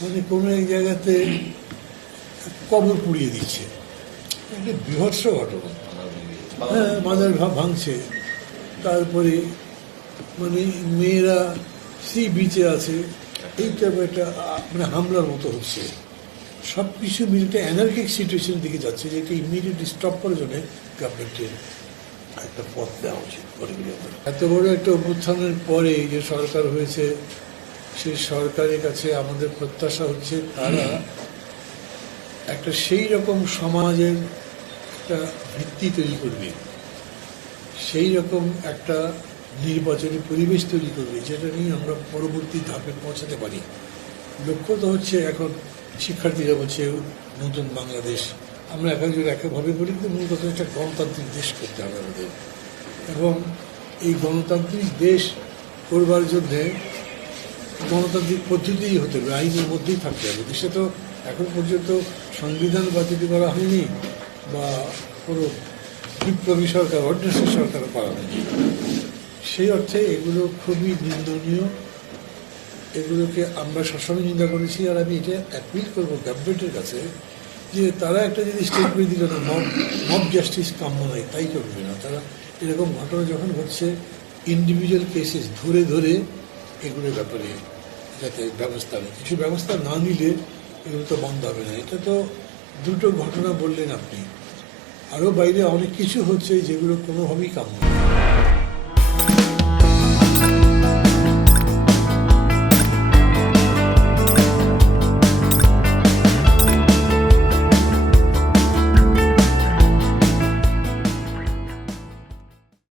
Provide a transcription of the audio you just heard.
মানে কোনো এক জায়গাতে কবর পুড়িয়ে দিচ্ছে, একটা বীভৎস ঘটনা। হ্যাঁ, মাদার ভাঙছে, তারপরে মানে মেয়েরা সি বিচে আছে, এইটা একটা মানে হামলার মতো হচ্ছে। সব কিছু মিলে একটা অ্যানার্কিক সিচুয়েশন দিকে যাচ্ছে, যেটা ইমিডিয়েটলি স্টপ করার জন্য গভর্নমেন্টের একটা পথ দেওয়া উচিত। এত বড় একটা অভ্যুত্থানের পরে যে সরকার হয়েছে, সেই সরকারের কাছে আমাদের প্রত্যাশা হচ্ছে তারা একটা সেই রকম সমাজের একটা ভিত্তি তৈরি করবে, সেই রকম একটা নির্বাচনী পরিবেশ তৈরি করবে, যেটা নিয়ে আমরা পরবর্তী ধাপে পৌঁছাতে পারি। লক্ষ্য তো হচ্ছে এখন শিক্ষার্থীরা বলছে নতুন বাংলাদেশ, আমরা একভাবে বলি, কিন্তু মূলত একটা গণতান্ত্রিক দেশ করতে হবে আমাদের। এবং এই গণতান্ত্রিক দেশ করবার জন্যে গণতান্ত্রিক পদ্ধতিই হতে হবে, আইনের মধ্যেই থাকতে হবে। দেশে তো এখন পর্যন্ত সংবিধান বাতিল করা হয়নি, বা কোনো বিপ্লবী সরকার, অর্ডিন্যান্সের সরকারও করা হয়নি। সেই অর্থে এগুলো খুবই নিন্দনীয়, এগুলোকে আমরা সবসময় নিন্দা করেছি। আর আমি এটা অ্যাপিল করবো গভর্নমেন্টের কাছে, যে তারা একটা যদি স্টেটমেন্ট দিল না, মব জাস্টিস কাম্য নয়, তাই করবে না তারা। এরকম ঘটনা যখন ঘটছে, ইন্ডিভিজুয়াল কেসেস ধরে ধরে এগুলোর ব্যাপারে যাতে ব্যবস্থা নেয়। কিছু ব্যবস্থা না নিলে এগুলো তো বন্ধ হবে না। এটা তো দুটো ঘটনা বললেন আপনি, আরও বাইরে অনেক কিছু হচ্ছে যেগুলো কোনোভাবেই কাম্য নয়।